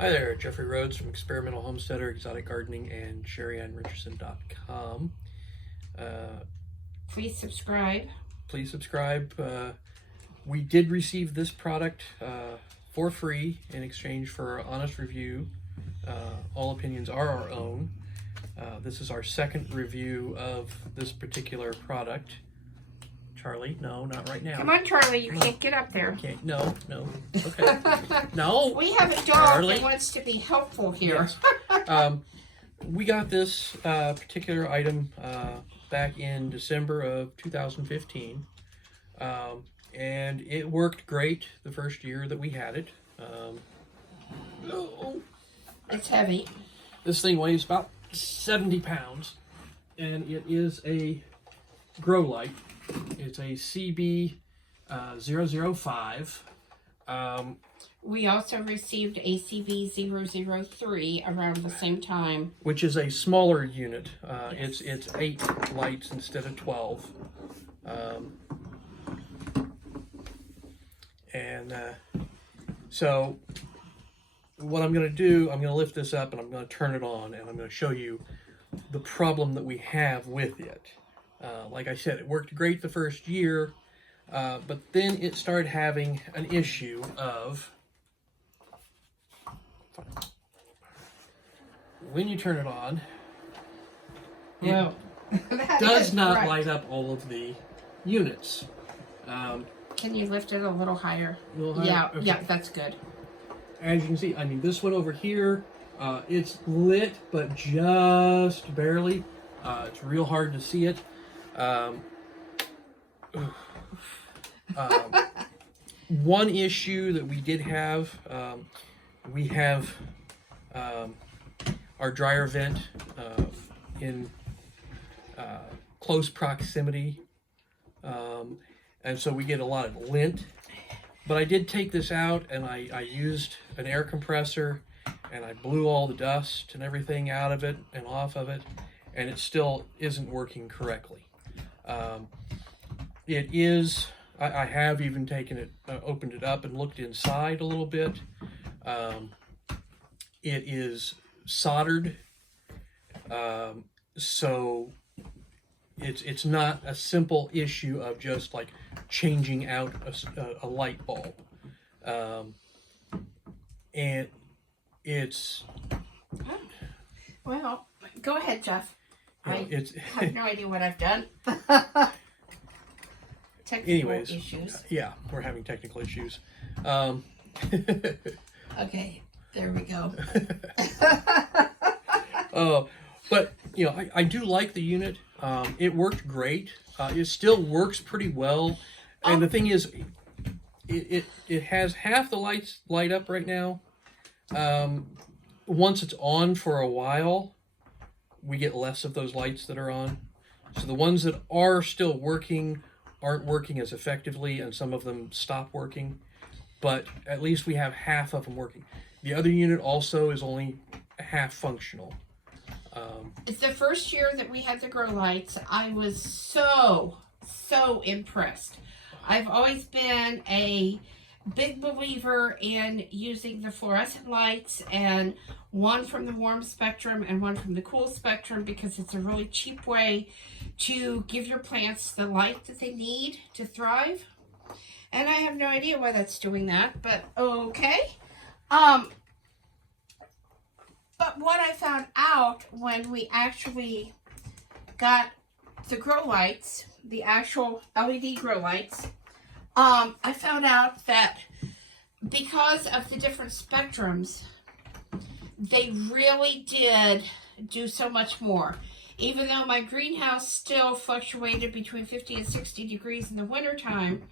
Hi there, Jeffrey Rhoades from Experimental Homesteader, Exotic Gardening, and Sheri and Richerson.com. Please subscribe. Please subscribe. We did receive this product for free in exchange for an honest review. All opinions are our own. This is our second review of this particular product. Charlie, no, not right now. Come on, Charlie, you can't get up there. Okay, no, okay. No. We have a dog Charlie that wants to be helpful here. Yes. We got this particular item back in December of 2015, and it worked great the first year that we had it. It's heavy. This thing weighs about 70 pounds, and it is a grow light. It's a CB005. We also received a CB003 around the same time. Which is a smaller unit. Yes. It's 8 lights instead of 12. So what I'm going to do, I'm going to lift this up and I'm going to turn it on and I'm going to show you the problem that we have with it. Like I said, it worked great the first year, but then it started having an issue of when you turn it on, it does not light up all of the units. Can you lift it a little higher? Yeah, okay. Yeah, that's good. As you can see, I mean, this one over here, it's lit, but just barely. It's real hard to see it. One issue that we did have, we have our dryer vent in close proximity, and so we get a lot of lint. But I did take this out and I used an air compressor and I blew all the dust and everything out of it and off of it, and it still isn't working correctly. It is, I have even taken it, opened it up and looked inside a little bit. It is soldered, so it's not a simple issue of just like changing out a light bulb. And it's... Well, go ahead, Jeff. I have no idea what I've done. Technical issues. Yeah, we're having technical issues. Okay, there we go. But, you know, I do like the unit. It worked great. It still works pretty well. And the thing is, it has half the lights light up right now. Once it's on for a while, we get less of those lights that are on. So the ones that are still working aren't working as effectively, and some of them stop working. But at least we have half of them working. The other unit also is only half functional. It's the first year that we had the grow lights. I was so impressed. I've always been a big believer in using the fluorescent lights, and one from the warm spectrum and one from the cool spectrum, because it's a really cheap way to give your plants the light that they need to thrive. And I have no idea why that's doing that, but okay. But what I found out when we actually got the grow lights, the actual LED grow lights, I found out that because of the different spectrums, they really did do so much more. Even though my greenhouse still fluctuated between 50 and 60 degrees in the wintertime,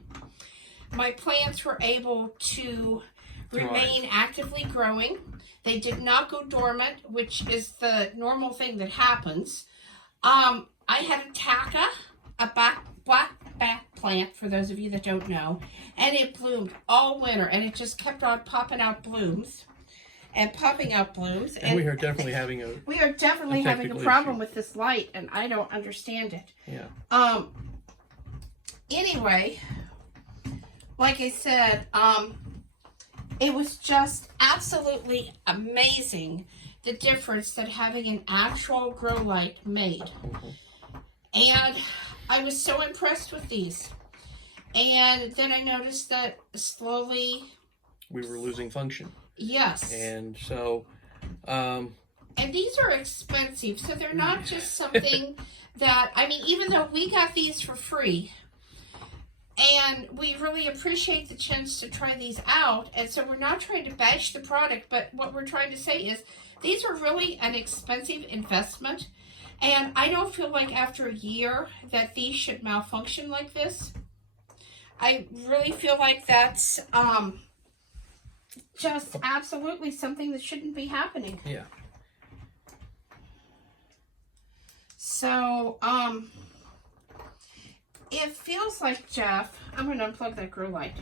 my plants were able to remain actively growing. They did not go dormant, which is the normal thing that happens. I had a Taka, a black bat plant, for those of you that don't know, and it bloomed all winter, and it just kept on popping out blooms and popping out blooms. And we are definitely having a problem with this light, and I don't understand it. Yeah. Anyway, like I said, it was just absolutely amazing the difference that having an actual grow light made. And I was so impressed with these. And then I noticed that slowly we were losing function. Yes. And so and these are expensive, so they're not just something that, I mean, even though we got these for free, and we really appreciate the chance to try these out, and so we're not trying to bash the product, but what we're trying to say is these are really an expensive investment, and I don't feel like after a year that these should malfunction like this. I really feel like that's just absolutely something that shouldn't be happening. Yeah. So, it feels like, Jeff, I'm going to unplug that grow light.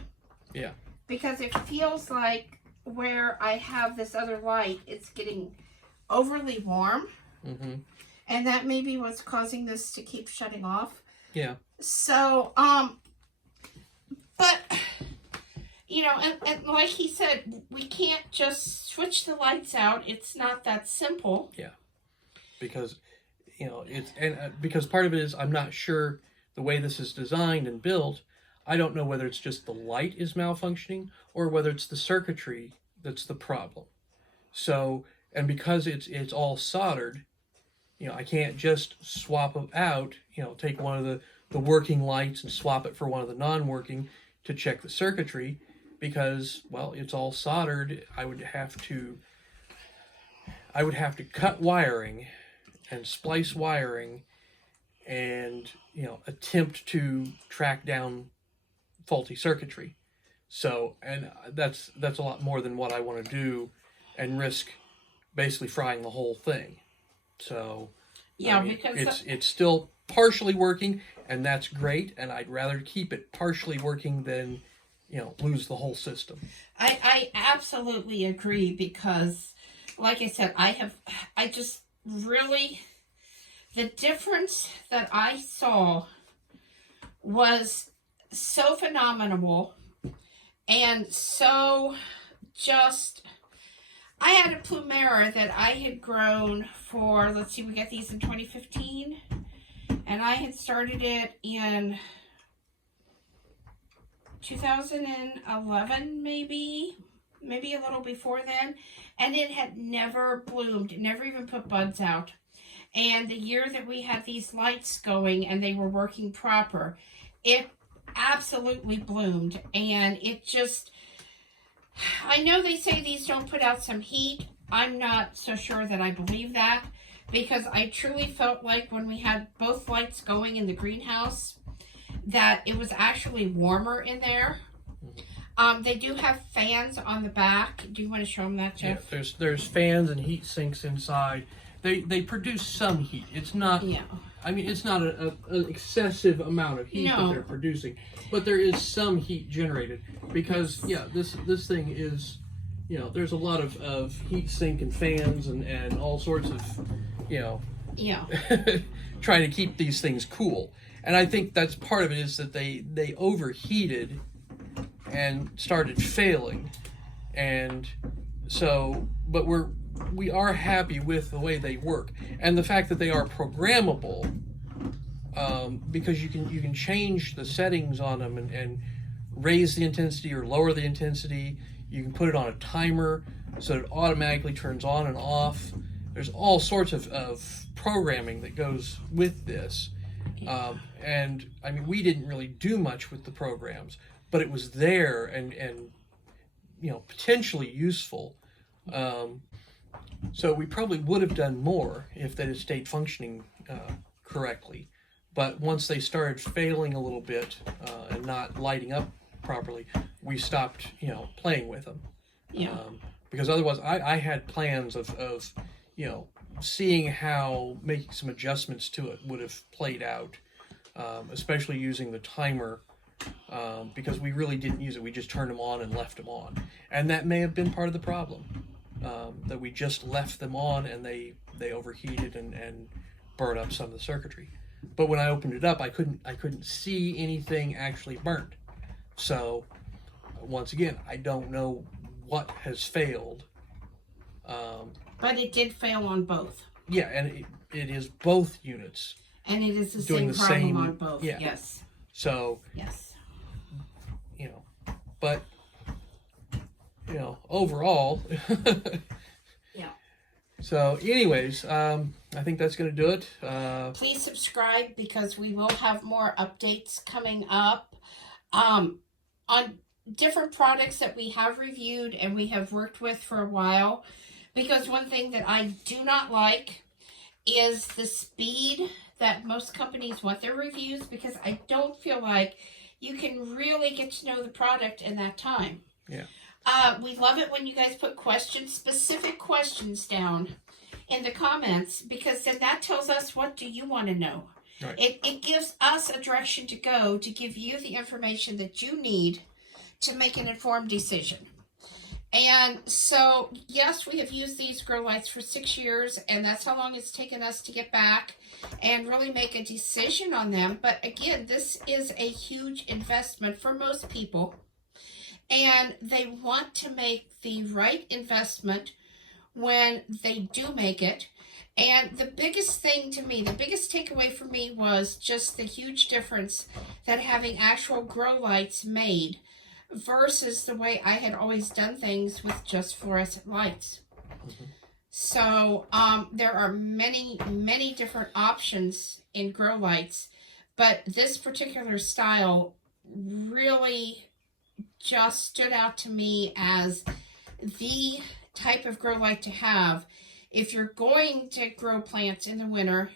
Yeah. Because it feels like where I have this other light, it's getting overly warm. Mm-hmm. And that may be what's causing this to keep shutting off. Yeah. So, but, you know, and like he said, we can't just switch the lights out. It's not that simple. Yeah. Because, you know, because part of it is I'm not sure the way this is designed and built. I don't know whether it's just the light is malfunctioning or whether it's the circuitry that's the problem. So, and because it's all soldered, you know, I can't just swap them out, you know, take one of the working lights and swap it for one of the non-working to check the circuitry because, well, it's all soldered. I would have to cut wiring and splice wiring and, you know, attempt to track down faulty circuitry. So, and that's a lot more than what I want to do and risk basically frying the whole thing. So, yeah, I mean, because it's still partially working, and that's great, and I'd rather keep it partially working than, you know, lose the whole system. I absolutely agree because, like I said, I just really, the difference that I saw was so phenomenal and so just, I had a plumera that I had grown for, let's see, we got these in 2015, and I had started it in 2011, maybe a little before then, and it had never bloomed, never even put buds out. And the year that we had these lights going and they were working proper, it absolutely bloomed. And it just, I know they say these don't put out some heat. I'm not so sure that I believe that, because I truly felt like when we had both lights going in the greenhouse that it was actually warmer in there. They do have fans on the back. Do you want to show them that, Jeff? Yeah, there's fans and heat sinks inside. They produce some heat. It's not. Yeah. I mean, it's not an excessive amount of heat that they're producing, but there is some heat generated because this thing is, you know, there's a lot of heat sink and fans and all sorts of, you know, trying to keep these things cool. And I think that's part of it is that they overheated and started failing, and so, but we are happy with the way they work and the fact that they are programmable, because you can change the settings on them and raise the intensity or lower the intensity. You can put it on a timer so it automatically turns on and off. There's all sorts of programming that goes with this. And I mean, we didn't really do much with the programs, but it was there and you know, potentially useful. So we probably would have done more if that had stayed functioning correctly. But once they started failing a little bit and not lighting up properly, we stopped, you know, playing with them. Yeah. Because otherwise, I had plans of you know, seeing how making some adjustments to it would have played out, especially using the timer, because we really didn't use it. We just turned them on and left them on. And that may have been part of the problem, that we just left them on and they overheated and burned up some of the circuitry. But when I opened it up, I couldn't see anything actually burnt. So once again, I don't know what has failed. But it did fail on both. Yeah, and it is both units. And it is the Doing same the problem same- on both. yeah. Yes. So, Yes. you know, but, you know, overall. Yeah. So, anyways, I think that's going to do it. Please subscribe because we will have more updates coming up on different products that we have reviewed and we have worked with for a while. Because one thing that I do not like is the speed that most companies want their reviews, because I don't feel like you can really get to know the product in that time. Yeah. We love it when you guys put questions, specific questions down in the comments, because then that tells us, what do you want to know? Right. It gives us a direction to go to give you the information that you need to make an informed decision. And so, yes, we have used these grow lights for 6 years, and that's how long it's taken us to get back and really make a decision on them. But again, this is a huge investment for most people, and they want to make the right investment when they do make it. And the biggest thing to me, the biggest takeaway for me was just the huge difference that having actual grow lights made versus the way I had always done things with just fluorescent lights. Mm-hmm. So there are many, many different options in grow lights, but this particular style really just stood out to me as the type of grow light to have if you're going to grow plants in the winter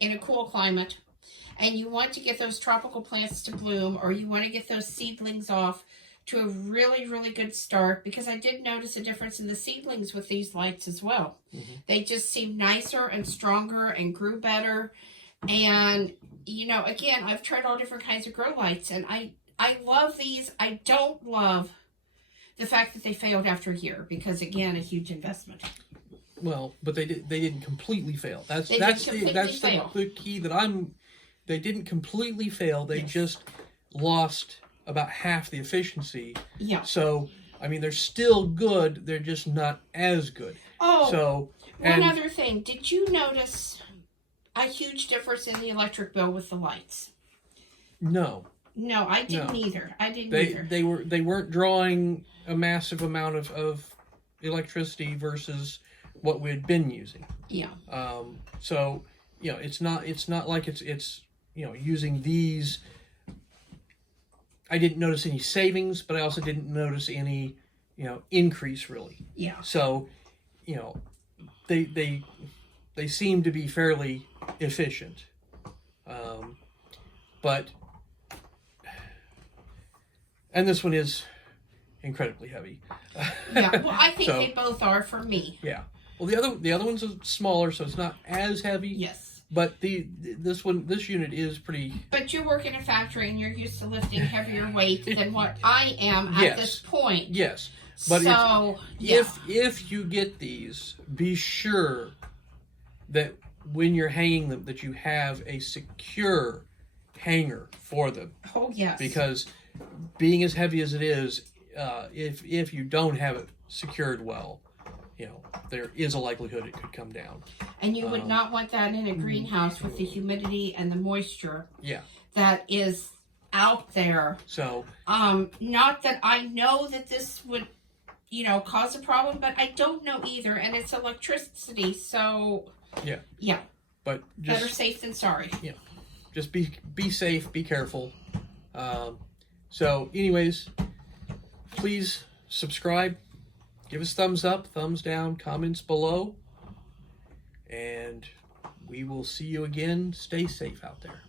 in a cool climate, and you want to get those tropical plants to bloom, or you want to get those seedlings off to a really, really good start, because I did notice a difference in the seedlings with these lights as well. Mm-hmm. They just seemed nicer and stronger and grew better. And, you know, again, I've tried all different kinds of grow lights, and I love these. I don't love the fact that they failed after a year, because, again, a huge investment. Well, but they didn't completely fail. That's They the key that they didn't completely fail. They just lost about half the efficiency. Yeah. So, I mean, they're still good. They're just not as good. Oh, so, one other thing. Did you notice a huge difference in the electric bill with the lights? No. No, I didn't either. I didn't either. They weren't drawing a massive amount of electricity versus what we had been using. Yeah. So, you know, it's not like it's you know, using these. I didn't notice any savings, but I also didn't notice any, you know, increase really. Yeah. So, you know, they seem to be fairly efficient, but and this one is incredibly heavy. Yeah. Well, I think so, they both are for me. Yeah. Well, the other one's smaller, so it's not as heavy. Yes. But this unit is pretty. But you work in a factory and you're used to lifting heavier weight than what I am at this point. Yes. But so if you get these, be sure that when you're hanging them, that you have a secure hanger for them. Oh yes. Because being as heavy as it is, if you don't have it secured well, you know, there is a likelihood it could come down. And you would not want that in a greenhouse with the humidity and the moisture that is out there. So, not that I know that this would, you know, cause a problem, but I don't know either. And it's electricity, so yeah. But just, better safe than sorry. Yeah. Just be safe, be careful. So, anyways, please subscribe. Give us thumbs up, thumbs down, comments below. And we will see you again. Stay safe out there.